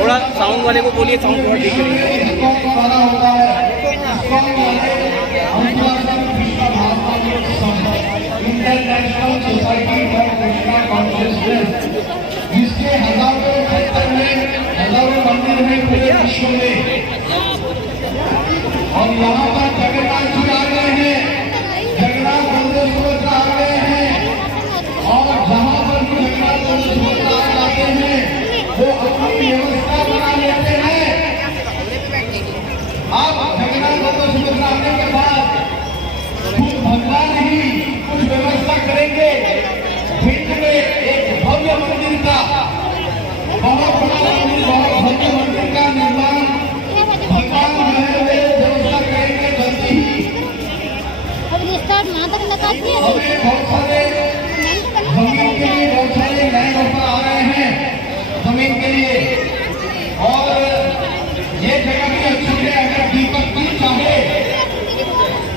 थोड़ा साउंड वाले को बोलिए, साउंड थोड़ा ठीक करिए। International society for Krishna consciousness, जिसके हजारों क्षेत्र में हजारों मंदिर हैं पूरे विश्व में, और यहाँ पर जगन्नाथ जी आ गए हैं, जगन्नाथ बलदेव सुभद्रा आ गए हैं, और जहाँ पर भी जगन्नाथ बलदेव सुभद्रा आते हैं वो अपनी व्यवस्था बना लेते हैं। आप जगन्नाथ बलदेव सुभद्रा आने के बाद कुछ भगवान नहीं कुछ व्यवस्था करेंगे। भिंड में एक भव्य मंदिर का बहुत बड़ा मंदिर, बहुत भव्य मंदिर का निर्माण भगवान जो है वे व्यवस्था करेंगे जल्दी ही। हमें बहुत सारे जमीन के लिए बहुत सारे लैंड ऑफर आ रहे हैं जमीन के लिए, और ये जगह भी अच्छी है। अगर दीपक जी चाहे,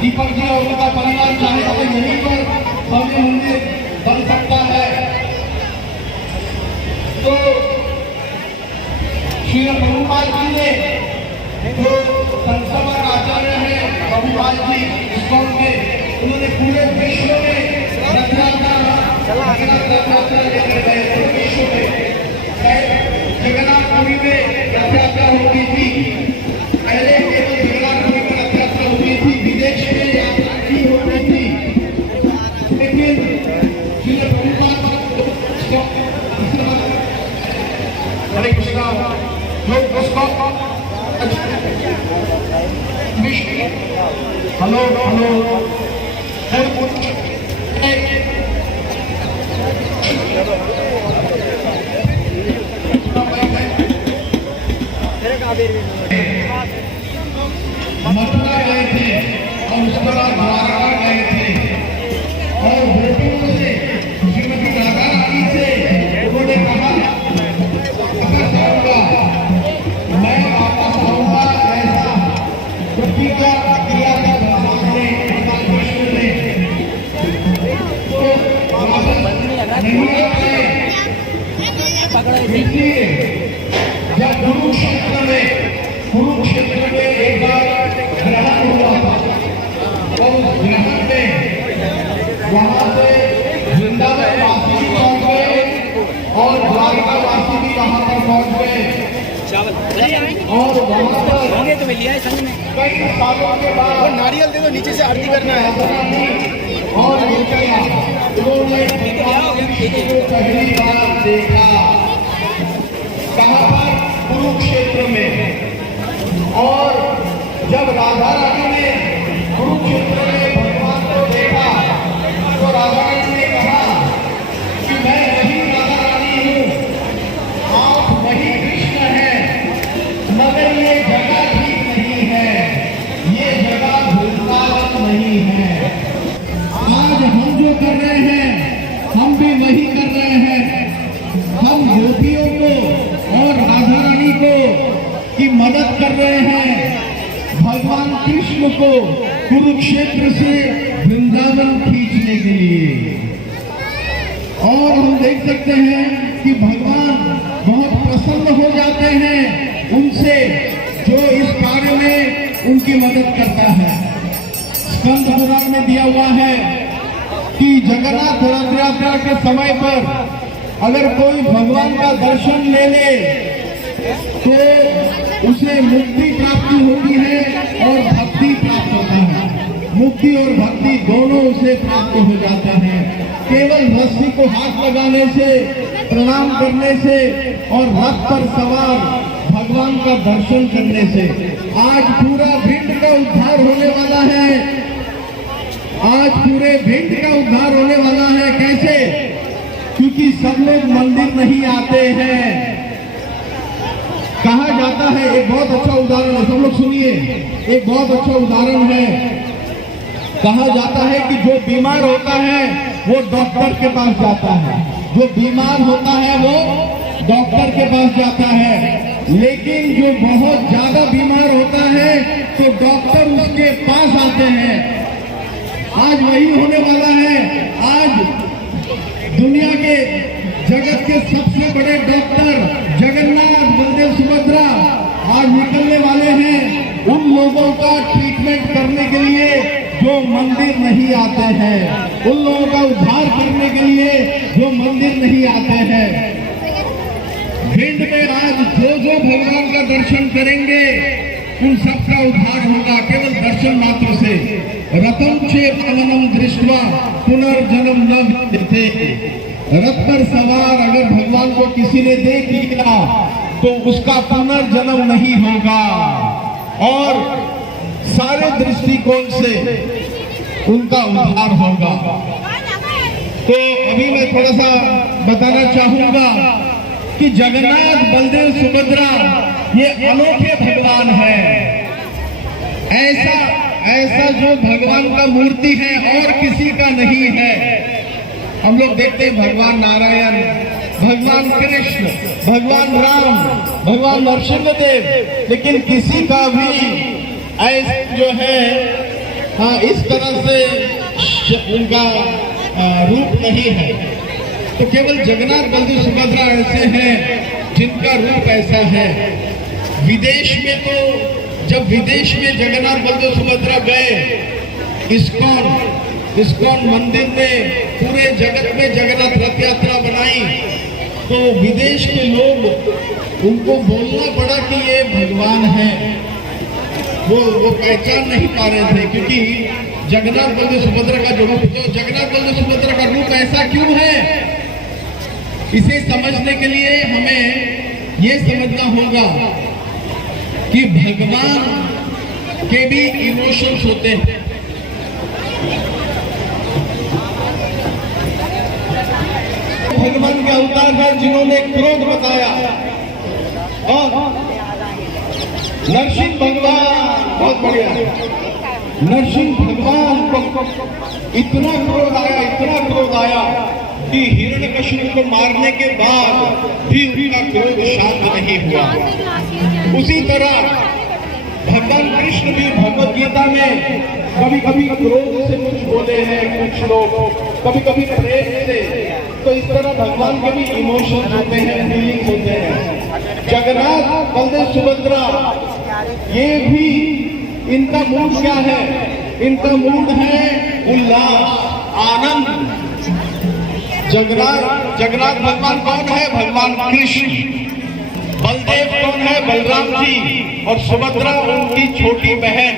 दीपक जी और उनका परिवार चाहे तो यहीं पर भव्य मंदिर बन सकता है। तो श्री प्रभुपाल जी ने जो संसभा का आचार्य है प्रभुपाल जी इस्कॉन के, उन्होंने पूरे विश्व में रथ यात्रा लेकर गए। पूरे विश्व में जगन्नाथपुरी में रथ यात्रा होती थी, पहले केवल जगन्नाथपुरी में रथ यात्रा होती थी, विदेश में यात्रा नहीं होती थी। लेकिन हरे कृष्णा लोग उसको हेलो हेलो मथुरा गए थे और उसके बाद द्वारका गए थे, और गोपियों से श्रीमती राधा रानी से उन्होंने कहा मैं वापस आऊंगा, ऐसा प्रतिज्ञा किया था भगवान ने, भगवान कृष्ण ने। तो वापस नहीं आए, इसलिए जब कुरुक्षेत्र में एक बार ग्रहण हुआ था, और उस ग्रहण में वहां से वृंदावन वासी भी पहुंच गए और द्वारका वासी भी वहां पर पहुंच गए, और वहां पर तो लिया है संग में कई सालों के बाद नारियल दे दो, नीचे से आरती करना है। और उन्होंने पहली बार देखा कहां पर, कुरुक्षेत्र में। और जब राधा रानी ने कुरुक्षेत्र में भगवान को देखा तो राधा रानी ने कहा कि मैं वही राधा रानी हूँ, आप वही कृष्ण हैं, मगर ये की मदद कर रहे हैं भगवान कृष्ण को कुरुक्षेत्र से वृंदावन खींचने के लिए। और हम देख सकते हैं कि भगवान बहुत प्रसन्न हो जाते हैं उनसे जो इस कार्य में उनकी मदद करता है। स्कंद पुराण में दिया हुआ है कि जगन्नाथ रथ यात्रा के समय पर अगर कोई भगवान का दर्शन ले ले तो उसे मुक्ति प्राप्ति होती है और भक्ति प्राप्त होता है। मुक्ति और भक्ति दोनों उसे प्राप्त हो जाता है केवल रस्सी को हाथ लगाने से, प्रणाम करने से और रथ पर सवार भगवान का दर्शन करने से। आज पूरा भिंड का उद्धार होने वाला है। आज पूरे भिंड का उद्धार होने वाला है। कैसे? क्योंकि सब लोग मंदिर नहीं आते हैं। कहा जाता है, एक बहुत अच्छा उदाहरण है, सब लोग सुनिए, एक बहुत अच्छा उदाहरण है। कहा जाता है कि जो बीमार होता है वो डॉक्टर के पास जाता है, जो बीमार होता है वो डॉक्टर के पास जाता है, लेकिन जो बहुत ज्यादा बीमार होता है तो डॉक्टर उसके पास आते हैं। आज वही होने वाला है। आज दुनिया के जगत के सबसे बड़े डॉक्टर जगन्नाथ, बलदेव, सुभद्रा आज निकलने वाले हैं उन लोगों का ट्रीटमेंट करने के लिए जो मंदिर नहीं आते हैं, उन लोगों का उद्धार करने के लिए जो मंदिर नहीं आते हैं। भिंड में आज जो भगवान का दर्शन करेंगे उन सबका उद्धार होगा केवल दर्शन मात्र से। रतम चे पवनम दृष्टवा पुनर्जन्म न विद्यते। रथ पर सवार अगर भगवान को किसी ने देख लिया तो उसका पुनर्जन्म नहीं होगा और सारे दृष्टिकोण से उनका उद्धार होगा। तो अभी मैं थोड़ा सा बताना चाहूंगा कि जगन्नाथ, बलदेव, सुभद्रा ये अनोखे भगवान हैं। ऐसा जो भगवान का मूर्ति है और किसी का नहीं है। हम लोग देखते हैं भगवान नारायण, भगवान कृष्ण, भगवान राम, भगवान नरसिंहदेव, लेकिन किसी का भी ऐसे जो है इस तरह से उनका रूप नहीं है। तो केवल जगन्नाथ, बलदेव, सुभद्रा ऐसे हैं जिनका रूप ऐसा है। विदेश में तो जब विदेश में जगन्नाथ, बलदेव, सुभद्रा गए, इस्कॉन मंदिर ने पूरे जगत में जगन्नाथ रथ यात्रा बनाई, तो विदेश के लोग उनको बोलना पड़ा कि ये भगवान है। वो पहचान नहीं पा रहे थे क्योंकि जगन्नाथ, बलदेव, सुभद्रा का जो रूप, तो जगन्नाथ, बलदेव, सुभद्रा का रूप ऐसा क्यों है, इसे समझने के लिए हमें ये समझना होगा कि भगवान के भी इमोशंस होते हैं। भगवान के अवतार है जिन्होंने क्रोध बताया और नरसिंह भगवान, बहुत बढ़िया, नरसिंह भगवान को इतना क्रोध आया कि हिरण्यकशिपु को मारने के बाद भी उनका क्रोध शांत नहीं हुआ। उसी तरह भगवान कृष्ण भी भगवत गीता में कभी कभी क्रोध से कुछ बोले हैं, कुछ लोग कभी कभी प्रेम से। तो इस तरह भगवान के भी इमोशंस होते हैं, फीलिंग्स होते हैं। जगन्नाथ, बलदेव, सुभद्रा ये भी, इनका मूड क्या है? इनका मूड है उल्लास, आनंद। जगन्नाथ भगवान कौन है? भगवान कृष्ण। बलदेव कौन है? बलराम जी। और सुभद्रा उनकी छोटी बहन।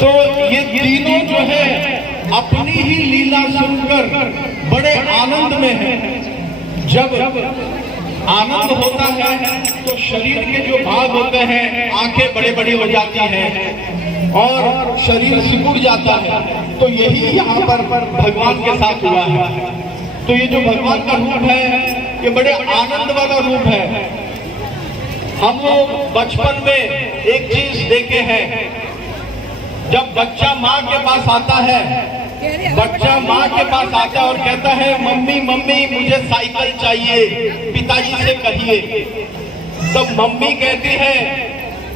तो ये तीनों जो है अपनी ही लीला सुनकर बड़े आनंद में है। जब आनंद होता है तो शरीर के जो भाग होते हैं, आंखें बड़े बड़ी हो जाती हैं और शरीर सिकुड़ जाता है। तो यही यहाँ पर भगवान के साथ हुआ है। तो ये जो भगवान का रूप है ये बड़े आनंद वाला रूप है। हम लोग बचपन में एक चीज देखे हैं, जब बच्चा माँ के पास आता है, बच्चा माँ के पास आता है और कहता है मम्मी मम्मी मुझे साइकिल चाहिए, पिताजी से कहिए। तब मम्मी कहती है,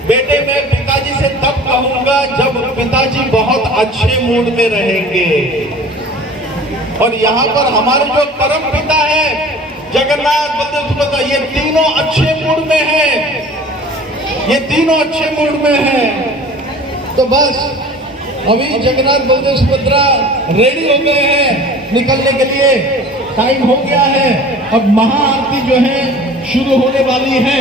बेटे मैं पिताजी से तब कहूंगा जब पिताजी बहुत अच्छे मूड में रहेंगे। और यहाँ पर हमारे जो परम पिता है जगन्नाथ बलदेव सुभद्रा, ये तीनों अच्छे मूड में हैं, ये तीनों अच्छे मूड में हैं। तो बस अभी जगन्नाथ बलदेव सुभद्रा रेडी हो गए हैं निकलने के लिए, टाइम हो गया है। अब महाआरती जो है शुरू होने वाली है।